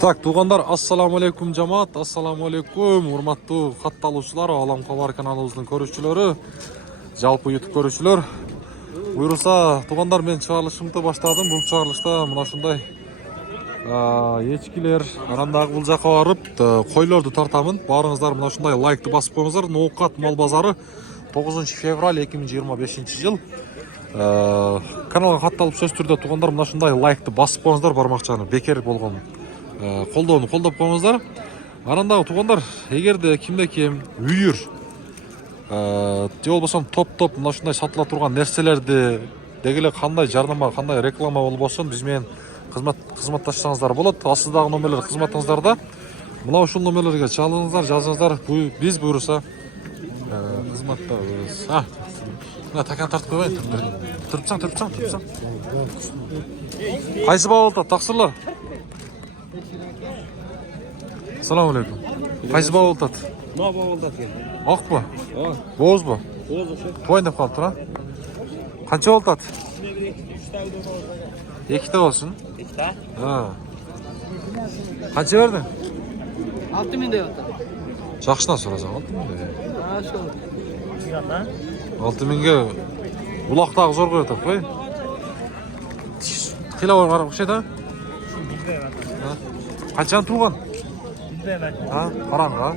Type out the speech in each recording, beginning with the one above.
Так, туғандар, ассаламу алейкум жамаат, ассаламу алейкум, урматтуу катталуучулар, Алам Кабар каналыбыздын көрүүчүлөрү, жалпы YouTube көрүүчүлөр. Буйруса, туғандар, мен чыгарылышымды баштадым. Бул чыгарылышта мына ушундай ечкилер, анан дагы бул жака барып, койлорду тартамын. Баарыңыздар мына ушундай лайкты басып коюңуздар. Ноокат мал базары 9 февраль 2025 жыл. Каналга катталып сөз түрдө туғандар, мына ушундай лайкты басып коюңуздар, бармакчаны бекер болгон колдоону колдоп коюңуздар. Анан дагы туғандар, эгерде кимде ким үйүр же болбосо топ мына ушундай сатыла турган нерселерди деги эле кандай жардама, кандай реклама болбосун биз менен кызматташсаңыздар болот. Астыдагы номерлер кызматыңыздарда. Мына ушул номерлерге чалыңыздар, жазыңыздар. Биз буйруса кызматтабыз. Такан тартып коюйн. Турупсаң. Кайсы баа болот, таксырлар? Ассаламу алейкум. Кайсы баа болот? Мына баа болот экен. Акпы? Боозбу? Бооз ошо. Туайын деп калыптыр, а? Канча болот? 2 болсун. 2 та? Канча бердиң? 6000 деп атат. Жакшынан сурасаң, 6000 деп. Ошо. 6000ге улактагы зор коет атпайбы? Кыйлабай карап окшойт, а? Канчаны турган? Караңгы, а?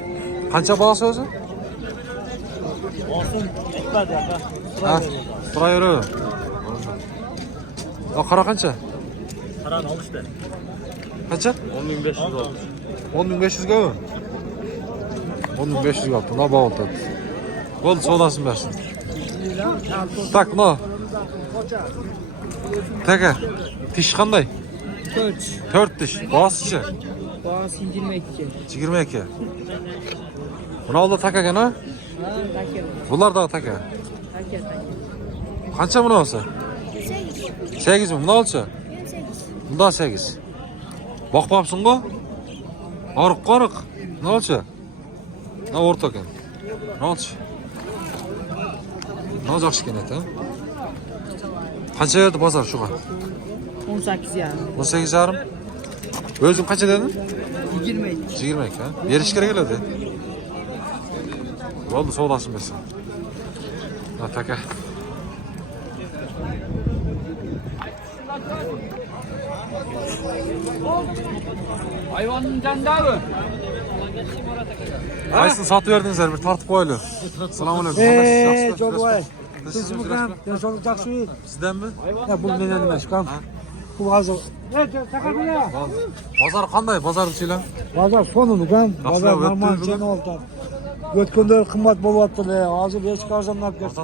Канча баасы өзү? Olsun, etmez ya. Тура береби? Кара канча? Karan alıştı. Канча? 10.500 oldu. 10.500ге? 10.500ге алыптыр, мына баа болот. Болду, соодасын берсин. Так, мына. Теке, тиш кандай? 4 тиш. Баасычы? Баасы 22. 22. Мына да така экен, а? Таке. Булар дагы така. Таке. Канча мынасы? 8 ми? Мыналчы? Мында 8. Бакпапсың го? Арык. Мыналчы? Мына орто экен. Мыналчы? Мына жакшы экен, а? Канча берди базар шуга? 18 ya. 18 жарым. Өзүң канча дедиң? 22. 22, а? Бериш керек эле. Болду, соодасын берсин. Мына така. Hayvanın candarı. Кайсын сатып бердиңиздер, бир тартып коелу. Салам алейкум. Жолбай. Сиз буган жолу жакшы. Сизденби? Бул менен эмес, кам. Бул азыр. Базар кандай? Базарды чыйлаң. Базар сонун, кам. Базар өттү нормал бүгүн. чен болду. Өткөндө кымбат болуп аттыр эле. Азыр эчки арзандап кетти.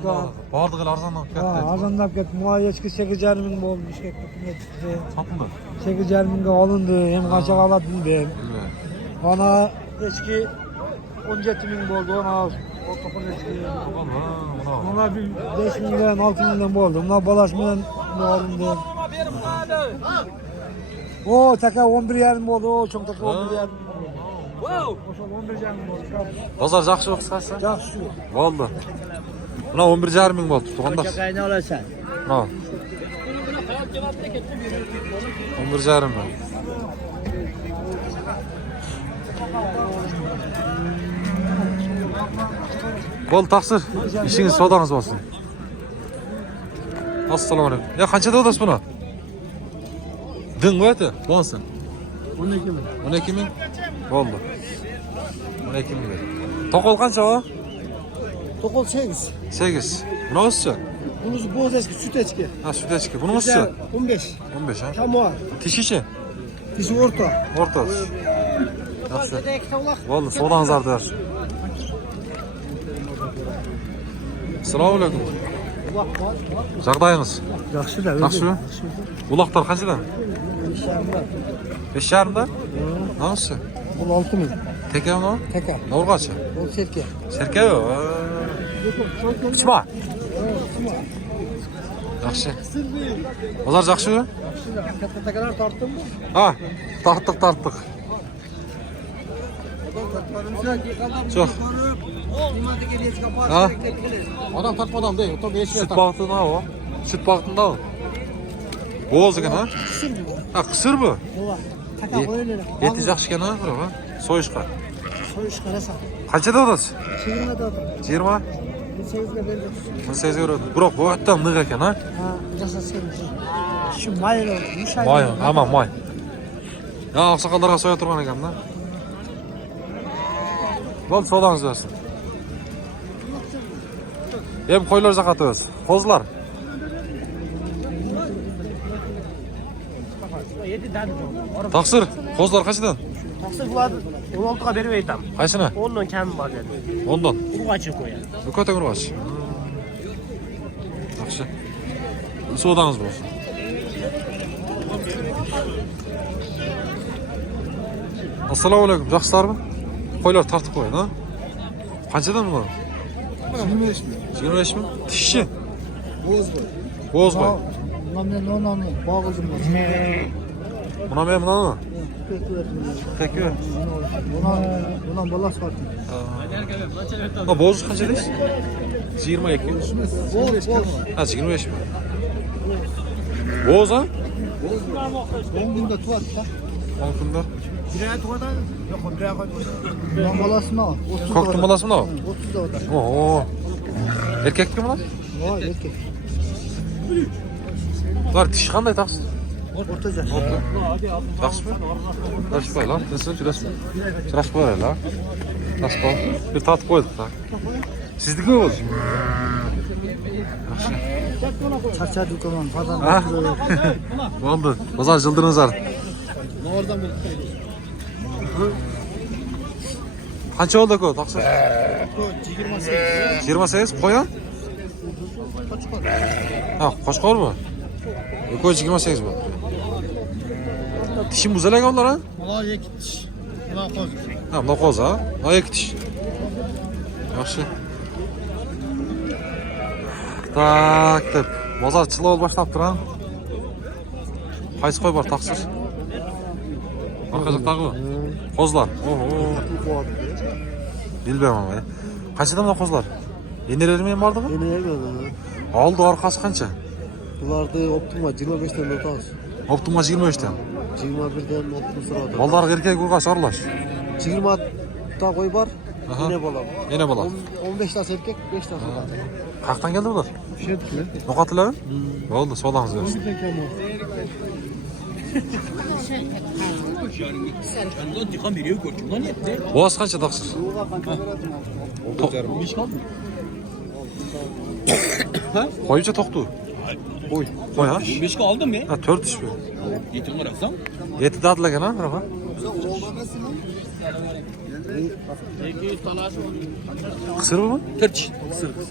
Бардыгы эле арзандап кетти. Арзандап кетти. Муа эчки 8,5 миң болду. Бишкек өкмөтү. Сатылды. 8,5 миңге алынды. Эми канчага алат билбейм. Ана эчки 17 миң болду. Ана ортокон эчки. Мына 5 миңден 6 миңден болду. Мына балаш менен алынды. О, така 11,5 болду. О, чоң така 11,5. Вау! Ошол 11,5 болду. Базар жакшыбы кыскасы? Жакшы. Болду. Мына 11,5 миң болду, тугандар. Кайны аласың? Мына. 11,5 миң. Болду, таксыр. Ишиңиз содаңыз болсун. Ассаламу алейкум. Канча деп атасыз буну? Дың өтө, болсун. 12 миң. 12 миң? Болду. 12 миң. Токол канча о? Токол 8. 8. Мынабызчы? Bunun boz eski, süt eski. Süt eski. Bunumuzчы? 15. 15 ha? Tamam. Tişiçi? Dişi orta. Orta. Yaxşı. Boldu, soğudanızlar der. Assalamu alaikum. Жағдайыңыз? Yaxşı da. Жақсы. Улақтар қаншадан? 5,5-да? Nasıl? Bu 6 ming. Teke mi o? Teka. Ne orgaçı? O serke. Serke mi? Çıma. Жақсы. Bozar жақсы mı? Katta takalar tarttın mı? Ha, tarttık. Çok. Ha? Adam tartma adam değil. Tam eşya Süt bağıtında o. Süt bağıtında o. Boğaz ekan ha? Kısır mı? Ha, qisir bu. Ola. Taka koyulur. Eti yaxshi ekan ha, qarab ha. Soyishqa. Soyuş karasa. Qanchada olasiz? Çevirme de otur. 20? 18'de verdim. 18 euro. Biroq bu yerdan nıq ekan ha. Ha, jasa sevmiş. Şu maylı, müşahit. May, hamma may. Ya oqsoqollarga soya turgan ekan-da. Bo'ldi, savdoingiz bersin. Hem qo'ylar zaqatimiz. Qo'zlar. 7 tane çok. Taqsir, qo'zlar qanchadan? Taksi bulardı. 16'a berib aytam. Qaysini? 10'dan kam var dedi. Ondan. Urg'achi qo'yadi. Bu ko'ta urg'ach. Yaxshi. Savdoingiz bo'lsin. Assalomu alaykum, yaxshilarmi? Qo'ylar tartib qo'ying, ha? Qanchadan bular? 25 mi? 25 mi? Tishchi. Boğaz var. Bo'z qo'y. Namlen onanı bağıldım. Buna men bunami? Peki. Peki. Ulan balas var. Ha, bo'z qancha deysiz? 22. Boğaz. Ha, 25 mi? Bo'z ha? 10 günde tuvat da. 10 kunda. Biraya to'g'ridan yo'q, biraya qo'yib. Ulan balası mı? 30 Ko'ktum bolasimi bu? 30 da otar. Oho. Erkakmi bular? Vay erkek. Bular tish qanday taqsir? Ortaca. Yaxshimi? Yaxshi qo'ylar. Nasıl jurasizmi? Jurash qo'yinglar. Yaxshi qo'y. Bir tatib qo'ydik. Sizniki mi bo'ldi? Yaxshi. Çarçadı koman falan. Ha? Bo'ldi. Bozor jildiringizlar. Oradan bir Qancha oldi ku taqsir? 28. 28 qo'ya? Ha, Qo'chqormi? Ku 28 bu. Tishim buzalagan ular ha? Ulan yekitiş. Ulan koz. Ha, bunda qo'z ha? Ha, ikki tish. Yaxshi. Tak deb bozor chilov boshlab turan. Qaysi qo'y bor taqsir? Orqadoqdagi qo'zlar. Oho. Bilmayman men. Qanchadan bu qo'zlar? Yenelerimi ham bordimi? Yeni yer gördüm. Oldi orqasi qancha? Bularda Optima 25'ten otağız. Optima 23 dan. 21'den Optima sırada. Ballar erkek urg'ash orlash. 20 ta koy var. Aha. Yine bolam. Yana bola. 15 tane erkek, 5 tane kadın. Qayerdan keldi bular? Şey diyor. Noqotilami? Bo'ldi, savdoingiz bersin. Diqqat veriyor görküm. Lan yetti. Bo'z qancha taqsir? Qo'ycha to'qtu. Qo'y. Qo'y ha? 25'e aldın mı? Ha, 4 ish bu. Yetim bıraksam. 7 dadlagan ha, qarab. 200 talaş. Qisir bu? Kırç.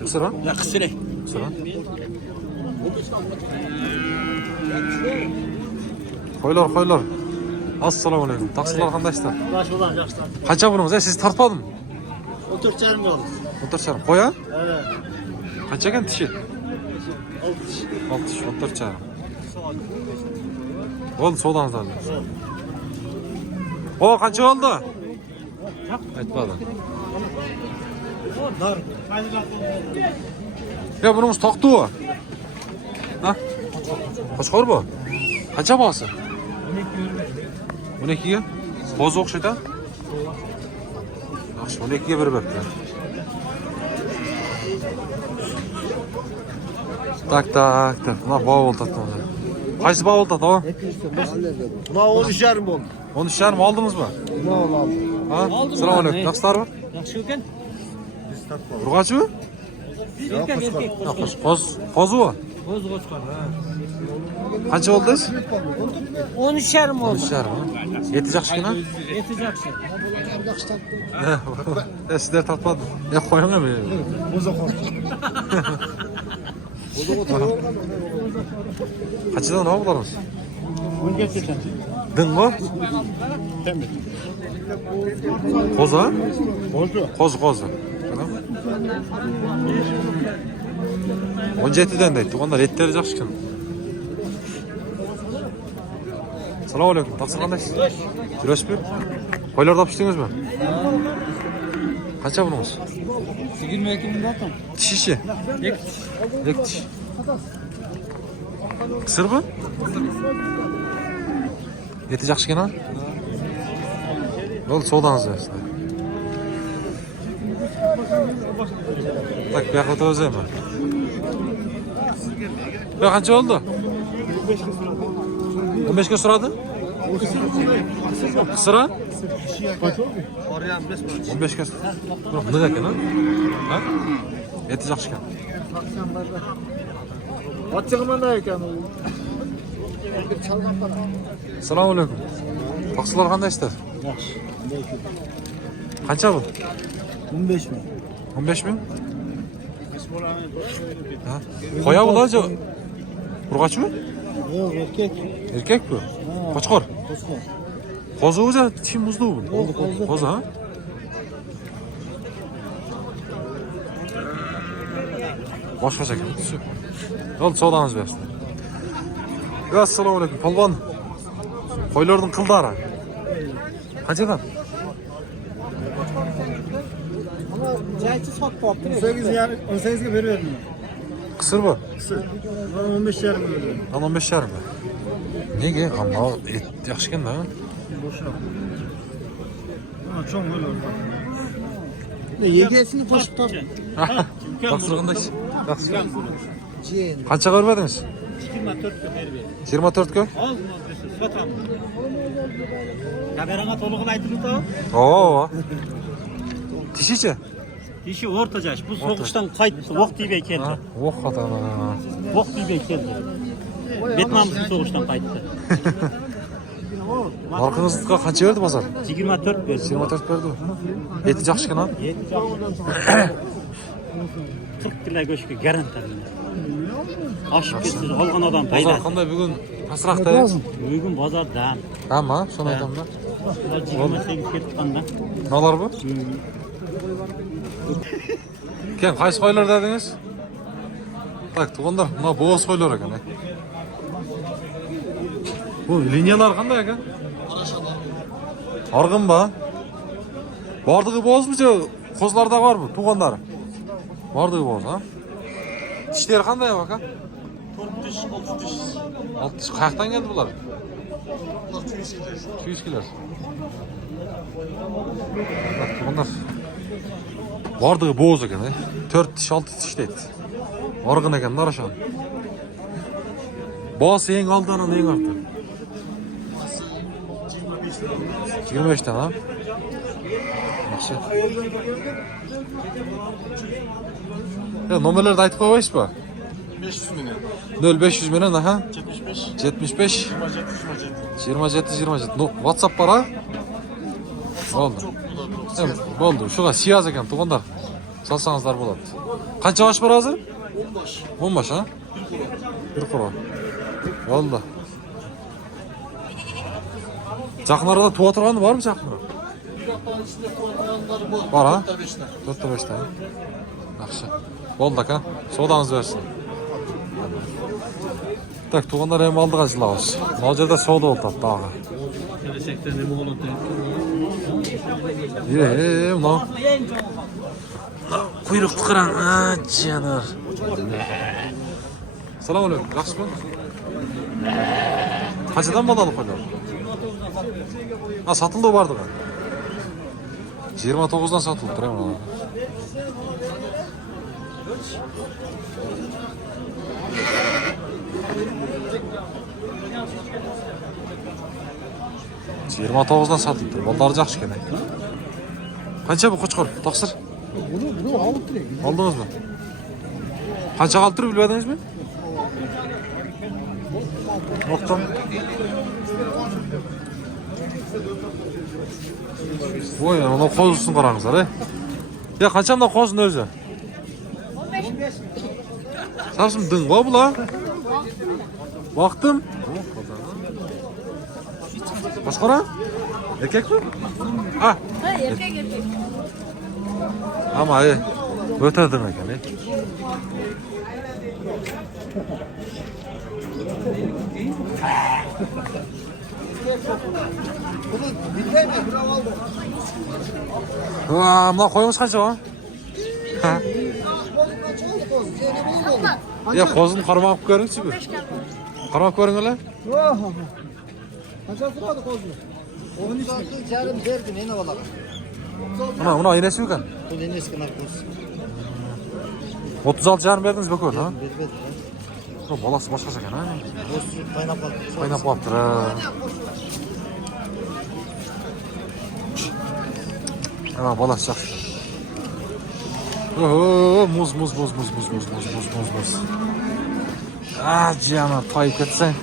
Qisir ha? Ya kısırı. Qisir ha? Qo'ylar. Assalomu alaykum. Taqsirlar qanday ishlar? Baş olan yaşlar. Qancha bunimiz? Siz tartmadimi? 34 yol. O'tirchar. Qo'y ha? Evet. Qancha ekan tishi? 6 tish, o'tirchar. Bo'ldi, savdoingizdan. O, qancha oldi? Aytmadi. Ya bunimiz to'qtu. Ha? Qo'chqor bu. Qancha bo'lsa? 12 ga. Qo'z o'xshaydi. Yaxshi, 12 ga berib berdi. Tak. Buna bavul tatmadı. Qaysi bavul tatma? Buna 13 yarım oldu. 13 yarım aldınız mı? Ne oldu? Ha? Selamun aleyküm. Yaxshilar mı? Yaxshi ekan. Urg'achi mi? Qo'zi bu. Qo'z qo'chqor. Qancha oldi? 13 yarım oldu. 13 yarım. Eti yaxshigina? Eti yaxshi. Sizlar tatmadim. Qo'ying mi? Qanchadan olib bularimiz? 17 tane. Dinmi? Qo'zi ha? Qo'zi. 17 dan deydi. Ular etleri yaxshi ekan. Assalomu alaykum. Taqsir qandaysiz? Jurashmi? Qo'ylar topishdingizmi? Qancha bunimiz? 22 ming zaten. Tishichi? Lek tish. Kısır mı? Eti жақсы екен, а? Oldu, soğudanız ver. Tak, bir yakıt özeyim ben. Ya kaça oldu? 15 gün sıradı? Kısıra? 15 gün. Bırak, ne derken, ha? Eti жақсы екен. Açıklamada ekan o. Assalamualaikum. Baqsılar qanday ishlar? Yaxshi. Qancha bu? 15 bin. 15 bin? Ha? Qo'ya bu da urg'ochmi? Yo'q, erkek. Erkak bu. Qo'chqor. Qo'chqor. Qo'zi o'zi tishim muzli bu. Qo'zi ha? Boshqacha ekan. Oldu, savdangiz bersin. Assalomu alaykum, polvon. Qo'ylarning qildari. Qanchadan? Cayçı sot koptu. 18'e veriyorum. Qisir bu? Kısır. 15 yarım veriyorum. 15 yarım. Nega? Amma et yaxshi ekan-da. Boşa. Ha, çok öyle oldu. Yegesini koşup top. Baqsılar qanday? Yaxshi. Qanchaga bermadingiz? 24 kun. Al, satam. Kamerana to'lig'ini aytib o'tav. Oo. Tishichi? Dişi ortaca. Bu soğuktan kayıttı. Vok diye geldi. Ha, oh xatana. Vok diye geldi. Vietnam'ın soğuktan kayıttı. Narxingizga qancha berdi bozor? 24 verdi. 24 berdi. Eti yaxshi ekan, ha? 40 kilo göçkü garanti. Aşık ketsiz olgan adam Bozor payda. qanday bugun pasroqda? Bugün pazar dam. Hamma, shuni aytamda. 28 ketganda. Nalar bu? Ken, qaysi qo'ylar dedingiz? Tak, tuğanlar, buna bo'g'iz qo'ylar ekan. Bu liniyalar qanday ekan? Arg'in ba? Bordigi bo'g'izmi, qo'zlarda bormi, tuğanlari? Bordigi bo'g'iz, ha? Tishlari qanday aka? 4 tish, 6 tish. 6 tish qayerdan keldi bular? 200 kilo. Bak, tuğanlar. Bordigi bo'g'iz ekan, 4 tish, 6 tish deydi. Arg'in ekan, narashan. Boğaz eng oldidan eng orta. 25 dan, ha? Yaxshi. Ya nomerlarni aytib qo'yaysizmi? 500 milyon. 0500 milyon, ha? 75. 75 27. 27. No, WhatsApp var, ha? Oldu. Bo'ldi. Shuga siyaz ekan, tuğanlar. Salsangizlar bo'ladi. Qancha osh bor hozir? 15, ha? Bir qurol. Oldu. Жақын arada tuğa turganı var mı жақын? Var, ha? 4'te 5'te. Yaxşı. Oldu aka. Soğudanız versin. Tak, tuğanlar hem aldık acılavuz. Mağacada soğuda oldu dağı. Gelecekten ne olur Mına. Kuyruklu kıran. Canır. Selamun aleyküm. Yaxşı mı? Kaçadan bal alıp koyuyor? Ha, satıldı o vardı mı? 29'dan satıldı. Durayım ona. Жиырма тоғыздан сатылып тұр. Балдары жақсы екен. Қанша бұл қошқар? Тақсыр? Bunu alıp direkt. Aldınız mı? Қанша қалып тұр білмедіңіз бе? Оқтан. Ой, мынау қозысын қараңыздар, Я, қанша мынау қозының өзі? 15. Сапсым дың ба бұл, Бақтым. Қошқара? Еркек пе? Erkek. Ama öte dың екен, Мына қойымыз қанша ба? Я қозын қармап көріңізші бі? Qaramap ko'ring hele. Qancha turadi qo'zi? 13.5 berdim endi bola. Buna aynesi mi kan? Bu eski narkoz. 36 jarım verdiniz mi ko'r, ha? Bermedi. Bu balası başqacha ekan, ha? Do'st qaynab qoldi. Qaynab qolibdir, ha. Ana balası yaxshi. Oho, muz. Ah, jiyanim, toyib ketsang.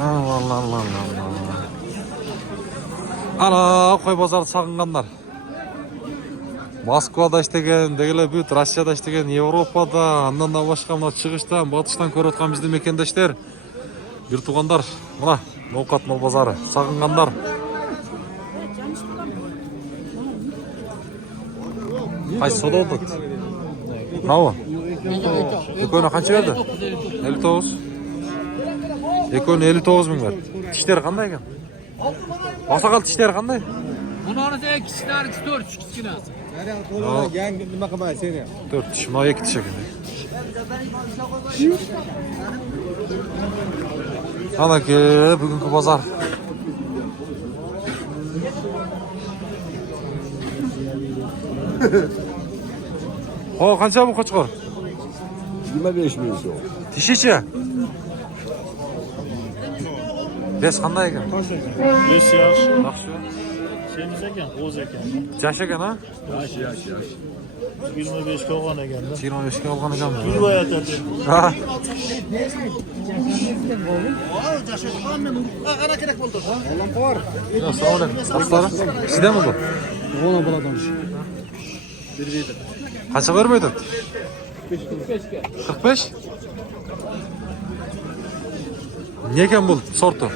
Allah. Ana, qo'y bozorida sog'inganlar. Moskvada ishlagan, degilar bu Rossiyada ishlagan, Yevropada, andan da boshqa mana chiqishdan, botishdan ko'rayotgan bizning mekendoshlar, bir tug'anlar, mana Novqat mol bozori, sog'inganlar. Qaysi soda oldik? Nava? Eko'ni qancha berdi? 59. Eko'ni 59 ming berdi. Tishlari qanday ekan? Oqsoqol tishlari qanday? Bunlarning kichkinalari 4 kichkina. Yangi nima qilmaysiz seni? 4 tish, mana 2 tish ekan. Ana ki bugungi bozor. O qancha bu qo'chqor? 25 ming so'm. Tishichi? Bes qanday ekan? Besh yaxshi. Yaxshi. Semiz ekan, o'z ekan. Jash ekan, ha? Yaxshi. 25 olgan ekan. 25 ga olgan ekanmi? Yurib aytadi. Ha. Qana kerak bo'ldi. Olam bor. Ya, sağ olun. Dostlarım, sizde mi bu? Ona boladan. Kaça vermeydi? 45? Ne eken bu sortu?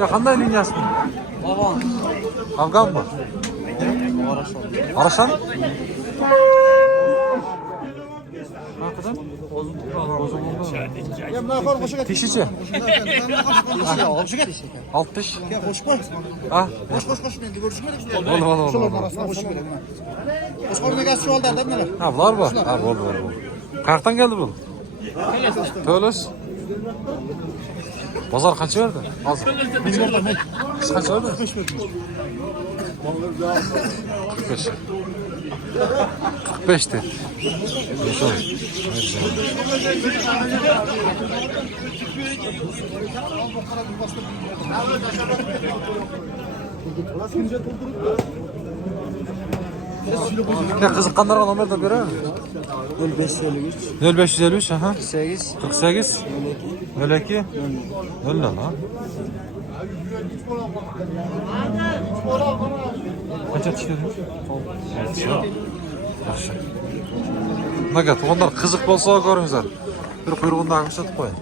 Ya qanday liniyası bu? Afgan mı? Araşan? Hakikaten? Ya bunlar qor qo'shiga Tişici? 60? qo'shib qo'y. Ha? Qo'sh endi ko'rishim kerak. Oldu. Arasına qo'shib kerak. Qo'shqorga gaz şu aldı bunlar. Ha var mı? Ha oldu. Kalktan geldi bu. Töles. Pazar kaç verdi? Az. Siz kaç verdi? 45. 45'ti. Yaşar. Ne kızıkkanlara numara da verir mi? 0553 0553 aha. 8 48 02 öyle lan. Kaça tişledin? Yaxşı. Nagat, onlar kızık bolsa görüңүздөр. Bir kuyruğunda akışatıp koyun.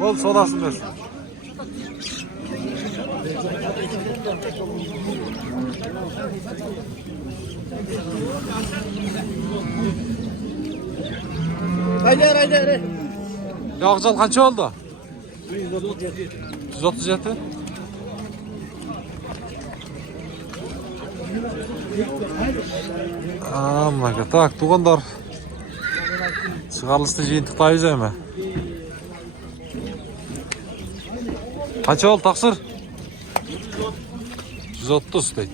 Bol sodasın versin. Haydi. Yağcal kaç oldu? 137. Amına tak tuğandar. Çıkarlısını jeyintiktayız emi. Kaç oldu taksır? 130 deydi.